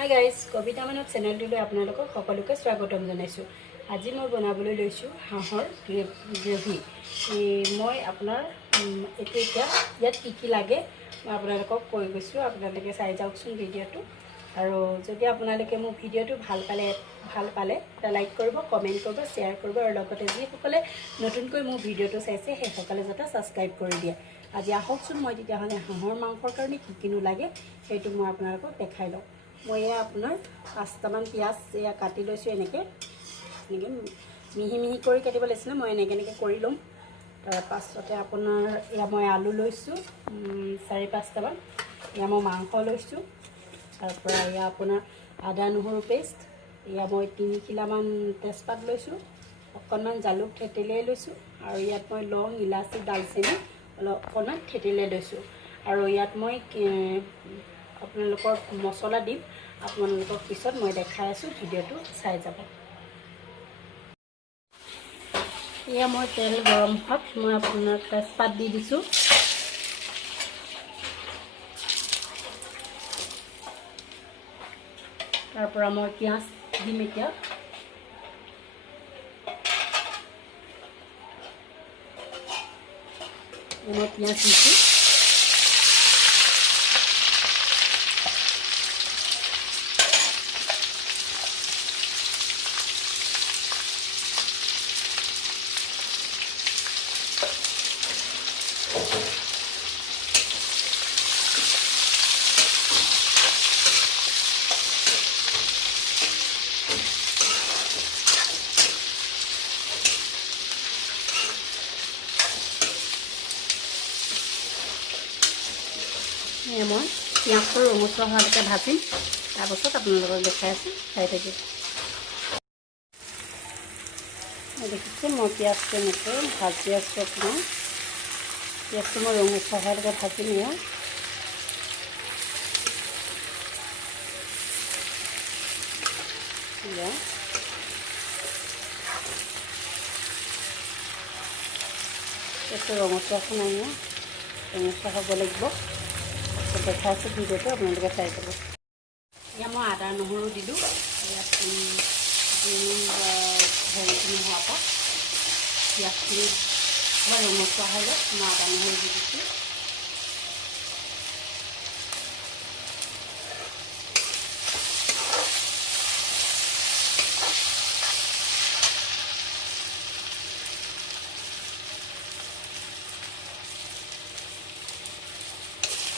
Hi guys, কবিতা মানৱ চেনেলটোলৈ আপোনালোকক সকলোকে স্বাগতম জনাইছোঁ। আজি মই বনাবলৈ লৈছোঁ হাঁহৰ গ্ৰেভি। মই আপোনাৰ এইটো এতিয়া ইয়াত কি লাগে মই আপোনালোকক কৈ গৈছোঁ। আপোনালোকে চাই যাওকচোন ভিডিঅ'টো। আৰু যদি আপোনালোকে মোৰ ভিডিঅ'টো ভাল পালে এটা লাইক কৰিব, কমেণ্ট কৰিব, শ্বেয়াৰ কৰিব, আৰু লগতে যিসকলে নতুনকৈ মোৰ ভিডিঅ'টো চাইছে সেইসকলে যাতে ছাবস্ক্ৰাইব কৰি দিয়ে। আজি আহকচোন মই তেতিয়াহ'লে হাঁহৰ মাংসৰ কাৰণে কি লাগে সেইটো মই আপোনালোকক দেখাই লওঁ। মই এয়া আপোনাৰ 5টামান পিঁয়াজ এয়া কাটি লৈছোঁ। এনেকৈ মিহি মিহি কৰি কাটিব লাগিছিলে। মই এনেকৈ কৰি ল'ম। তাৰপাছতে আপোনাৰ এয়া মই আলু লৈছোঁ 4-5টামান। এয়া মই মাংস লৈছোঁ। তাৰপৰা এয়া আপোনাৰ আদা নহৰু পেষ্ট। এয়া মই 3 কিলামান তেজপাত লৈছোঁ। অকণমান জালুক থেতেলিয়াই লৈছোঁ। আৰু ইয়াত মই লং, ইলাচি, দালচেনি অকণমান থেতেলিয়াই লৈছোঁ। আৰু ইয়াত মই আপোনালোকৰ মছলা দিম। আপোনালোকক পিছত মই দেখাই আছোঁ, ভিডিঅ'টো চাই যাব। এয়া মই তেল গৰম হোৱাত মই আপোনাৰ তেজপাত দি দিছোঁ। তাৰপৰা মই পিঁয়াজ দিম এতিয়া। মই পিঁয়াজ দিছোঁ। মই পিঁয়াজটো ৰঙচুৱা হোৱালৈকে ভাজিম। তাৰপাছত আপোনালোকক দেখাই আছোঁ, চাই থাকিম। দেখিছে মই পিঁয়াজটো এনেকৈ ভাজি আছোঁ। আপোনাৰ পিঁয়াজটো মই ৰঙচুৱা হোৱালৈকে ভাজিম। পিঁয়াজটো ৰঙচুৱা নাই, ৰঙচুৱা হ'ব লাগিব। দেখাই আছোঁ ভিডিঅ'টো, আপোনালোকে চাই যাব। এয়া মই আদা নহৰু দিলোঁ। ইয়াত হেৰিখিনি হোৱাৰ পৰা পিঁয়াজখিনি অকণমান ৰঙচুৱা হ'লে মই আদা নহৰু দি দিছোঁ।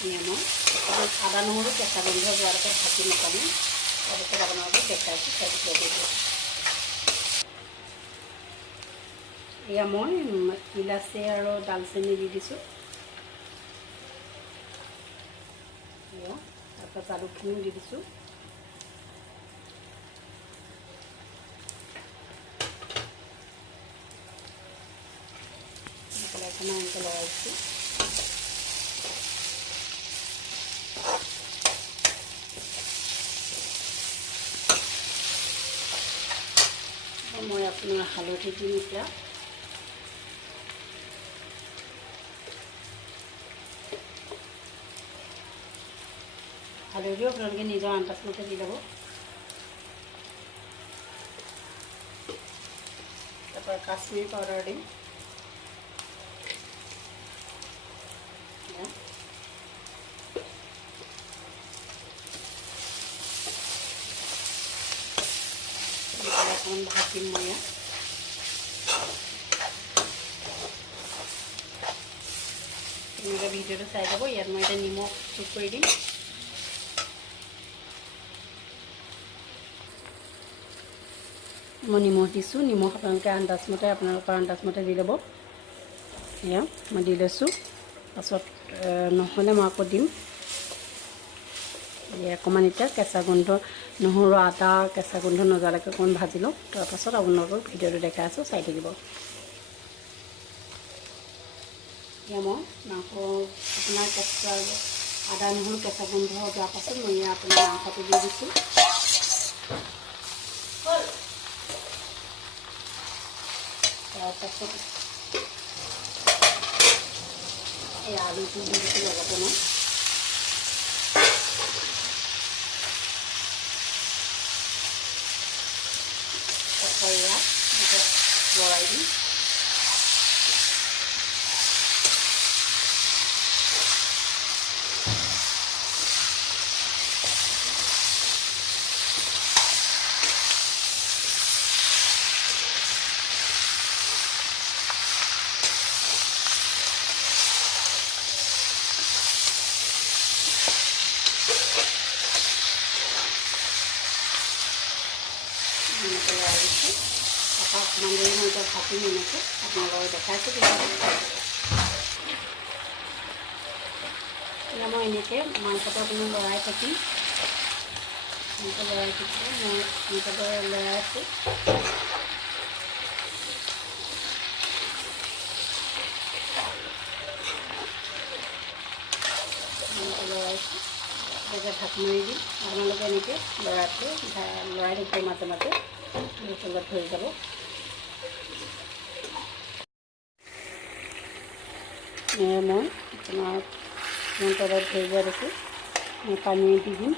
মই আদা নহৰু কেঁচা গোন্ধ যোৱালৈকে ভাজি নাপালোঁ। তাৰপিছত আপোনালোকক দেখাইছোঁ, চাই দিব। এয়া মই ইলাচি আৰু দালচেনি দি দিছোঁ। এয়া তাৰপিছত জালুকখিনিও দি দিছোঁ। পেলাইখন এনেকৈ লগাই দিছোঁ। মই আপোনাৰ হালধি দিম এতিয়া। হালধিও আপোনালোকে নিজৰ আন্দাজমতে দি ল'ব। তাৰপৰা কাশ্মীৰ পাউডাৰ দিম। অকণমান ভাজিম মই ইয়াত। এনেকৈ ভিডিঅ'টো চাই যাব। ইয়াত মই এতিয়া নিমখ যোগ কৰি দিম। মই নিমখ দিছোঁ। নিমখ আপোনালোকৰ আন্দাজমতে দি ল'ব। এয়া মই দি লৈছোঁ। পাছত নহ'লে মই আকৌ দিম। অকণমান এতিয়া কেঁচা গোন্ধ নহৰু আদা কেঁচা গোন্ধ নযোৱালৈকে অকণমান ভাজি লওঁ। তাৰপাছত আপোনালোকক ভিডিঅ'টো দেখাই আছোঁ, চাই থাকিব। এয়া মই মাংস আপোনাৰ কেঁচা আদা নহৰু কেঁচা গোন্ধ যোৱাৰ পাছত মই আপোনাৰ মাংসটো দি দিছোঁ। তাৰপাছত এই আলুটো দি দিছোঁ লগতে মই। এয়া লৰাই দিম। এনেকৈ লৰাই দিছোঁ। তাৰপৰা অকণমান দেৰি মই এতিয়া ভাজিম এনেকৈ আপোনালোকক দেখাইছোঁ। এতিয়া মই এনেকৈ মাংসটো অকণমান লৰাই থাকিম। এনেকৈ লৰাই থাকিলে মই এনেকৈ লৰাই আছোঁ। এনেকৈ লৰাইছোঁ। এতিয়া ঢাক মাৰি দিম। আপোনালোকে এনেকৈ লৰাই থাকিব মাজে মাজে, তলত ধৰি যাব। মই আপোনাৰ তলত ধৰি যোৱা দেখি মই পানী দি দিম।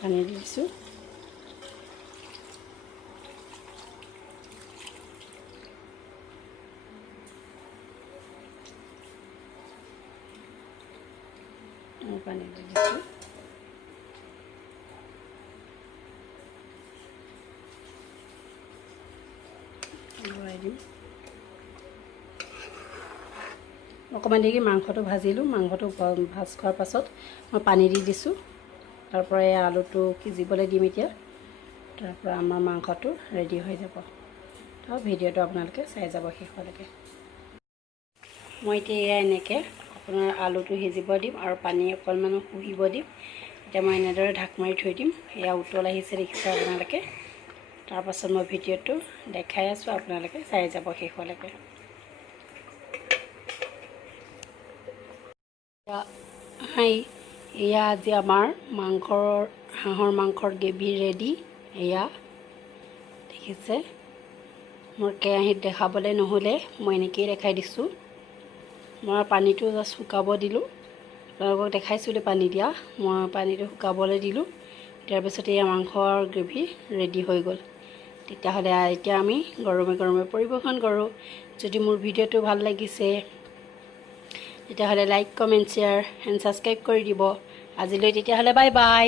পানী দি দিছোঁ। পানী দি দিছোঁ। লৰাই দিম। অকণমান দেৰি মাংসটো ভাজিলোঁ। মাংসটো ভাজ খোৱাৰ পাছত মই পানী দি দিছোঁ। তাৰপৰা এই আলুটো সিজিবলৈ দিম এতিয়া। তাৰপৰা আমাৰ মাংসটো ৰেডি হৈ যাব। তো ভিডিঅ'টো আপোনালোকে চাই যাব শেষলৈকে। মই এতিয়া এয়া এনেকৈ আপোনাৰ আলুটো সিজিব দিম আৰু পানী অকণমান শুহিব দিম। এতিয়া মই এনেদৰে ঢাক মাৰি থৈ দিম। এয়া উতল আহিছে দেখিছে আপোনালোকে। তাৰপাছত মই ভিডিঅ'টো দেখাই আছোঁ, আপোনালোকে চাই যাব শেষলৈকে। এয়া আজি আমাৰ হাঁহৰ মাংসৰ গ্ৰেভি ৰেডি। এয়া দেখিছে, মোৰ কেৰাহীত দেখাবলৈ নহ'লে মই এনেকৈয়ে দেখাই দিছোঁ। মই পানীটো জাষ্ট শুকাব দিলোঁ। আপোনালোকক দেখাইছিলোঁ পানী দিয়া। মই পানীটো শুকাবলৈ দিলোঁ। তাৰপিছত এয়া মাংসৰ গ্ৰেভি ৰেডি হৈ গ'ল। তেতিয়াহ'লে এতিয়া আমি গৰমে গৰমে পৰিৱেশন কৰোঁ। যদি মোৰ ভিডিঅ'টো ভাল লাগিছে তেতিয়াহ'লে like, comment, share and subscribe কৰি দিব। আজিলৈ তেতিয়াহ'লে বাই বাই।